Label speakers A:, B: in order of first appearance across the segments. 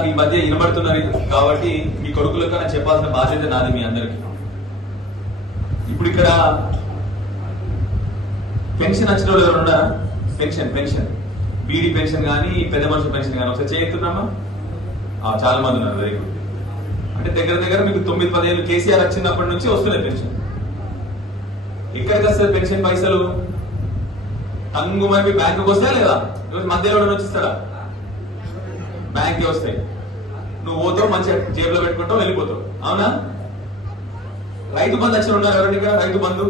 A: నాకు ఈ మధ్య వినబడుతున్నారు కాబట్టి మీ కొడుకులకు నాకు చెప్పాల్సిన బాధ్యత నాది మీ అందరికి ఇప్పుడు ఇక్కడ పెన్షన్ వచ్చిన వాళ్ళు ఎవరు ఉన్నారా పెన్షన్ పెన్షన్ బీడీ పెన్షన్ కానీ పెద్ద మనుషుల పెన్షన్ కానీ ఒకసారి చేస్తున్నామా చాలా మంది ఉన్నారు వెరీ గుడ్ అంటే దగ్గర దగ్గర మీకు తొమ్మిది పదిహేను కేసీఆర్ వచ్చినప్పటి నుంచి వస్తున్నాయి పెన్షన్ ఎక్కడికి వస్తుంది పెన్షన్ పైసలు టంగు మనకి బ్యాంకుకి వస్తాయా లేదా మధ్యలో వచ్చిస్తారా బ్యాంక్కి వస్తాయి నువ్వు పోతావు మంచిగా జేబులో పెట్టుకుంటావు వెళ్ళిపోతావు అవునా రైతు బంధు వచ్చిన ఉన్నారు ఎవరైనా రైతు బంధు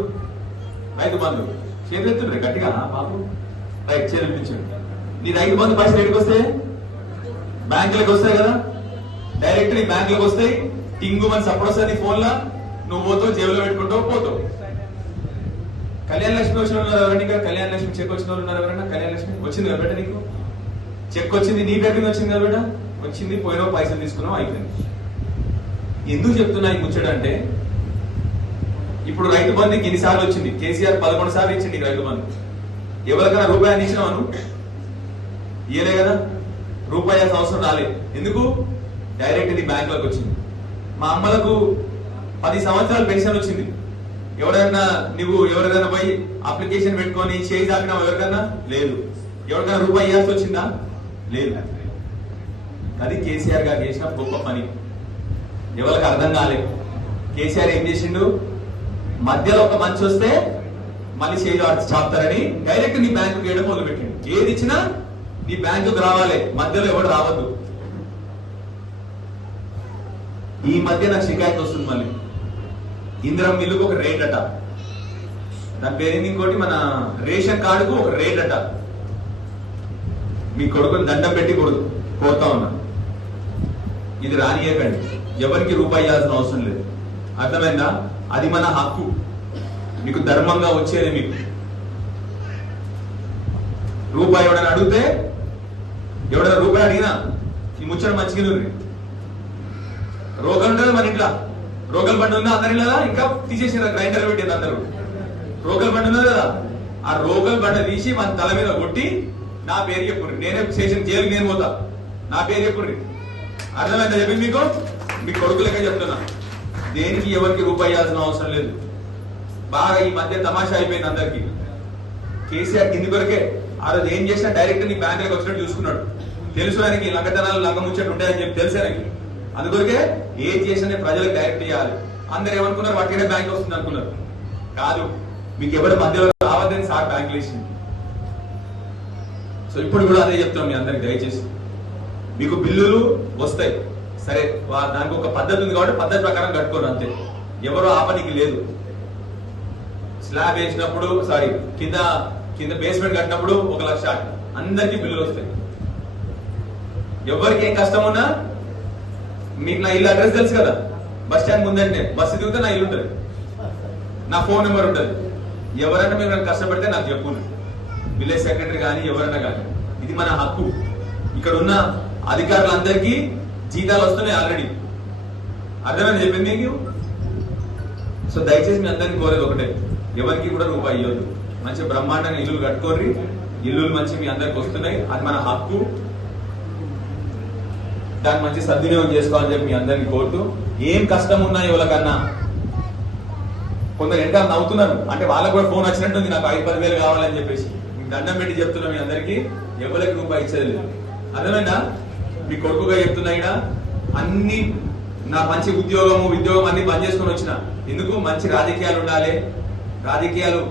A: రైతు బంధు చేతులెత్తుండ్రు గట్టిగా బాబు రైట్ చేతులెత్తించండి నీ రైతు బంధు పైసలు ఎక్కడికి వస్తాయి బ్యాంకులకు వస్తాయి కదా డైరెక్ట్ నీ బ్యాంకులకు వస్తాయి టింగు మన సపోర్ట్ వస్తాయి నీ ఫోన్లో నువ్వు పోతావు జేబులో పెట్టుకుంటావు పోతావు కళ్యాణ లక్ష్మి వచ్చిన వాళ్ళు ఎవరైనా కళ్యాణ లక్ష్మి చేకొచ్చిన వచ్చిన వాళ్ళు ఉన్నారు ఎవరైనా కళ్యాణ లక్ష్మి వచ్చింది కదా నీకు చెక్ వచ్చింది నీ దగ్గర వచ్చింది కదా బిడ్డ వచ్చింది పోయినా పైసలు తీసుకున్నావు అయిపోయింది ఎందుకు చెప్తున్నా ఈ ముచ్చడంటే ఇప్పుడు రైతు బంధుకి ఎన్నిసార్లు వచ్చింది కేసీఆర్ పదకొండు సార్లు ఇచ్చింది రైతు బంధు ఎవరికైనా రూపాయి ఇచ్చినావాను ఇయలే కదా రూపాయి సంవత్సరం రాలే ఎందుకు డైరెక్ట్ ఇది బ్యాంకులకు వచ్చింది మా అమ్మలకు పది సంవత్సరాలు పెన్షన్ వచ్చింది ఎవరైనా నువ్వు ఎవరికైనా పోయి అప్లికేషన్ పెట్టుకొని చేయి దాకినా ఎవరికైనా లేదు ఎవరికైనా రూపాయి ఇవ్వాల్సి వచ్చిందా లేదు అది కేసీఆర్ గారు చేసిన గొప్ప పని ఎవరికి అర్థం కాలేదు కేసీఆర్ ఏం చేసిండు మధ్యలో ఒక మంచి వస్తే మళ్ళీ చేయి చాప్తారని డైరెక్ట్ నీ బ్యాంకు వేయడం మొదలుపెట్టిండు ఏది ఇచ్చినా నీ బ్యాంకుకు రావాలి మధ్యలో ఎవడు రావద్దు ఈ మధ్య నాకు షికాయత్ వస్తుంది మళ్ళీ ఇంద్రం మిల్లుకు ఒక రేట్ అట దాని పేరు ఇంకోటి మన రేషన్ కార్డుకు ఒక రేట్ అట మీ కొడుకుని దండం పెట్టి కోరుతా ఉన్నా ఇది రానియకండి ఎవరికి రూపాయి ఇవ్వాల్సిన అవసరం లేదు అర్థమైందా అది మన హక్కు మీకు ధర్మంగా వచ్చేది మీకు రూపాయి ఎవడని అడిగితే ఎవడైనా రూపాయి అడిగినా ఈ ముచ్చడం మంచిగా ఉంది రోగం ఉండదు మన ఇంట్లో రోగల్ బండి ఉందా అందరి ఇంకా తీసేసారు గ్రైండర్ పెట్టింది అందరూ రోగల్ బండి ఉందా కదా ఆ రోగల్ బండ తీసి మన తల మీద కొట్టి నా పేరు చెప్పుర్రి నేనే చేసిన జైలు నేను పోతా నా పేరు చెప్పుర్రి అర్థమైందా చెప్పి మీకు మీ కొడుకులకే చెప్తున్నా దేనికి ఎవరికి రూపాయి ఇవ్వాల్సిన అవసరం లేదు బాగా ఈ మధ్య తమాషా అయిపోయింది అందరికి కేసీఆర్ కింది కొరకే ఆ రోజు ఏం చేసినా డైరెక్ట్ నీ బ్యాంకులకు వచ్చినట్టు చూసుకున్నాడు తెలుసు ఆయనకి లగ్గతనాలు లగ్గ ముచ్చట్టు ఉంటాయని చెప్పి తెలుసు ఆయనకి అందుకొరకే ఏం చేసినా ప్రజలకు డైరెక్ట్ చేయాలి అందరు ఏమనుకున్నారు వాటినే బ్యాంక్ వస్తుంది అనుకున్నారు కాదు మీకు ఎవరు మధ్యలో రావద్దని సార్ బ్యాంకులు వేసింది సో ఇప్పుడు కూడా అదే చెప్తాం మీ అందరికి దయచేసి మీకు బిల్లులు వస్తాయి సరే దానికి ఒక పద్ధతి ఉంది కాబట్టి పద్ధతి ప్రకారం కట్టుకోరు అంతే ఎవరు ఆపనికి లేదు స్లాబ్ వేసినప్పుడు సారీ కింద కింద బేస్మెంట్ కట్టినప్పుడు ఒక లక్ష అందరికి బిల్లులు వస్తాయి ఎవరికి ఏం కష్టం ఉన్నా మీకు నా ఇల్లు అడ్రస్ తెలుసు కదా బస్ స్టాండ్ ముందంటే నేను బస్సు దిగితే నా ఇల్లు ఉంటుంది నా ఫోన్ నెంబర్ ఉంటుంది ఎవరైనా మీరు నన్ను కష్టపడితే నాకు చెప్పు విలేజ్ సెక్రటరీ కానీ ఎవరైనా కానీ ఇది మన హక్కు ఇక్కడ ఉన్న అధికారులందరికీ జీతాలు వస్తున్నాయి ఆల్రెడీ అర్థమైంది చెప్పింది మీకు సో దయచేసి మీ అందరికి కోరేది ఒకటే ఎవరికి కూడా రూపాయి ఇవ్వద్దు మంచి బ్రహ్మాండంగా ఇల్లు కట్టుకోర్రి ఇల్లు మంచి మీ అందరికి వస్తున్నాయి అది మన హక్కు దాన్ని మంచి సద్వినియోగం చేసుకోవాలని చెప్పి మీ అందరికి కోరుతూ ఏం కష్టం ఉన్నాయి ఎవరికన్నా కొందరు ఎంత నవ్వుతున్నారు అంటే వాళ్ళకు కూడా ఫోన్ వచ్చినట్టుంది నాకు ఐదు పదివేలు కావాలని చెప్పేసి దండం పెట్టి చెప్తున్నా మీ అందరికి ఎవరికి రూపాయి ఇచ్చేది అర్థమైనా మీ కొడుకుగా చెప్తున్నా ఇక్కడ అన్ని నా మంచి ఉద్యోగము ఉద్యోగం అన్ని పని చేసుకుని వచ్చిన ఎందుకు మంచి రాజకీయాలు ఉండాలి రాజకీయాలు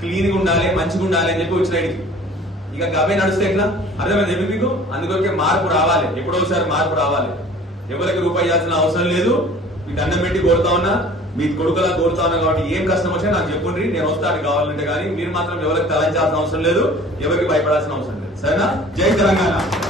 A: క్లీన్గా ఉండాలి మంచిగా ఉండాలి అని చెప్పి వచ్చిన ఇక గవే నడుస్తే ఎట్లా అర్థమైంది ఎందుకు మీకు అందుకొకే మార్పు రావాలి ఎప్పుడోసారి మార్పు రావాలి ఎవరికి రూపాయి చేయాల్సిన అవసరం లేదు మీ దండం పెట్టి కోరుతా ఉన్నా మీ కొడుకులా కోరుతాను కాబట్టి ఏం కష్టం వచ్చినా నాకు చెప్పండి నేను వస్తాను కావాలంటే కానీ మీరు మాత్రం ఎవరికి తలంచాల్సిన అవసరం లేదు ఎవరికి భయపడాల్సిన అవసరం లేదు సరేనా జై తెలంగాణ